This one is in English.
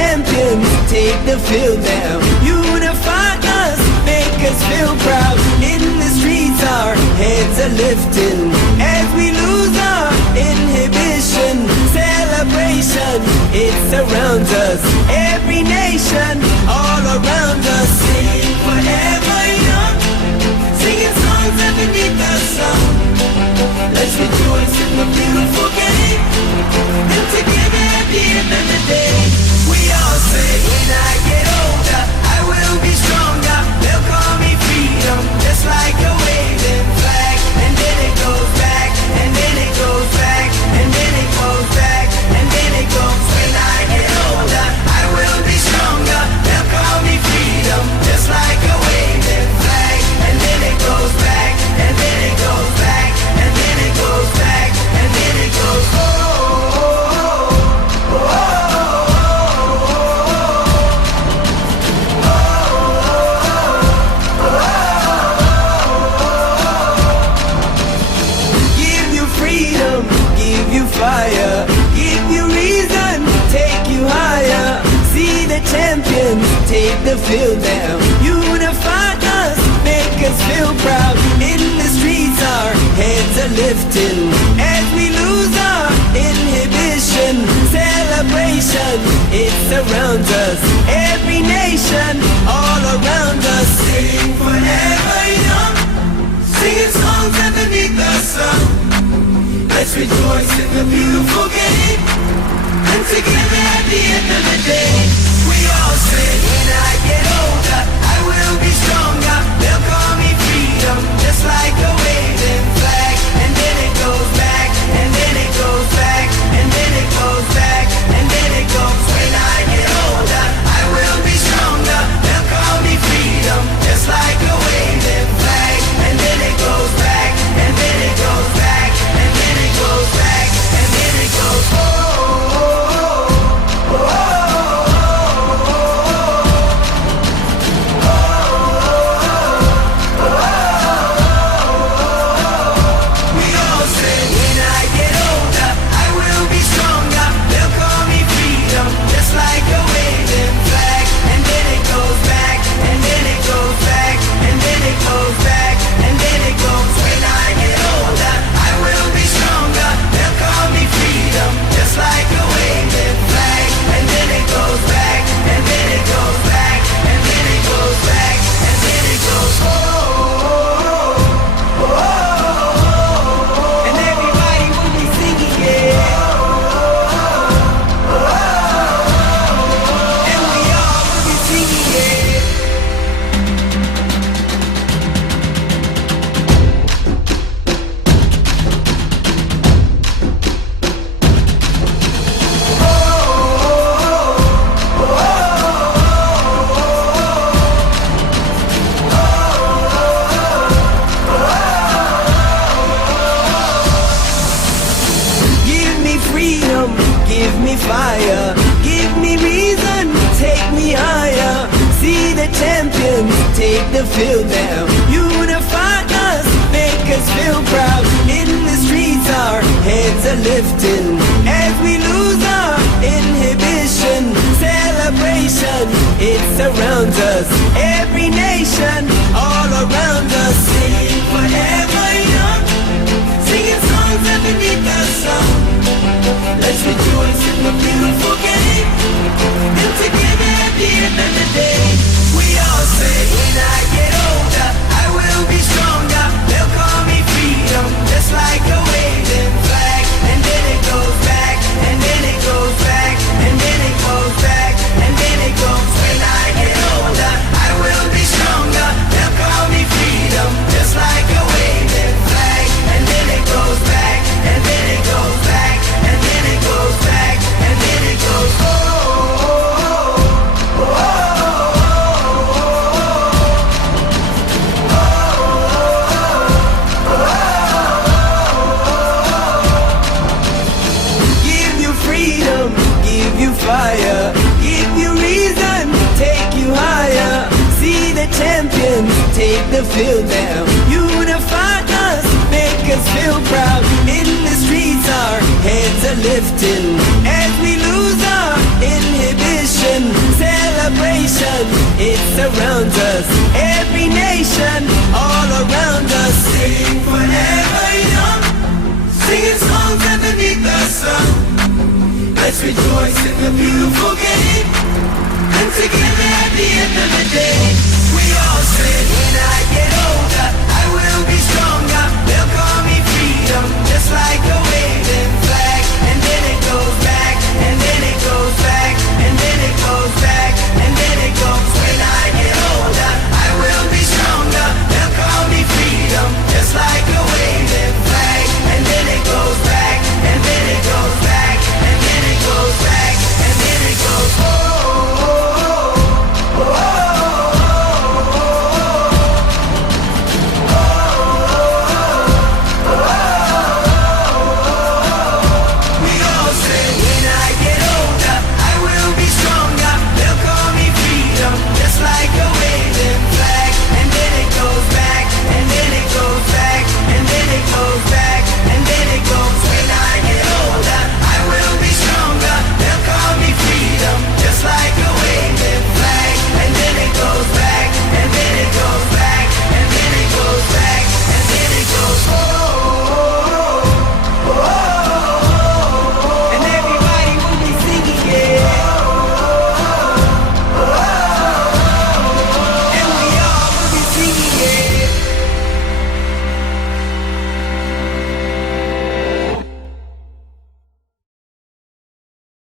champions take the field now. Unify us, make us feel proud. In the streets our heads are lifting as we lose our inhibition. Celebration, it surrounds us. Every nation, all around us. Sing forever young, singing songs underneath the sun. Let's rejoice in the beautiful game, and together at the end of the day, we all say, when I get older, I will be stronger. They'll call me freedom, just like a waving flag. And then it goes back, and then it goes back, and then it goes back, and then it goes. When I get older, I will be stronger. They'll call me freedom, just like a waving flag. And then it goes back, and then it goes back, and then it goes back, and then it goes. Oh, oh, oh, give you freedom, give you fire, give you reason, take you higher. See the champions take the field now. Unify us, make us feel proud. In the streets our heads are lifting as we lose our inhibition. Celebration, it surrounds us. Every nation, all around us. Sing forever young, singing songs underneath the sun. Let's rejoice in the beautiful game, and together at the end of the day, we all say, when I get older, I will be stronger. They'll call me freedom, just like a waving flag. And then it goes back, and then it goes back, and then it goes back, and then it goes. When I get older, I will be stronger. They'll call me freedom, just like a waving flag. And then it goes back, and then it goes back, and then it goes back, and then it goes. Oh, oh, oh, oh. Give me fire, give me reason, take me higher. See the champions take the field now. Unify us, make us feel proud. In the streets our heads are lifting as we lose our inhibition. Celebration, it surrounds us. Every nation, all around us. Sing forever young, singing songs underneath the sun. Let's rejoice in the beautiful game, and together at the end of the day, we all say, when I get older, I will be stronger. They'll call me freedom, just like a waving flag. And then it goes back, and then it goes back, and then it goes back, and then it goes. When I get older, I will be stronger. They'll call me freedom, just like a waving flag. And then it goes back, and then it goes back, and then it goes back, and then it goes. Oh, oh, oh, give you freedom, give you fire, give you reason, take you higher. See the champions take the field now. Unify us, make us feel proud. In the streets our heads are lifting as we lose our inhibition. celebration, it surrounds us. Every nation, all around us. Sing forever young, singing songs underneath the sun. Let's rejoice in the beautiful game.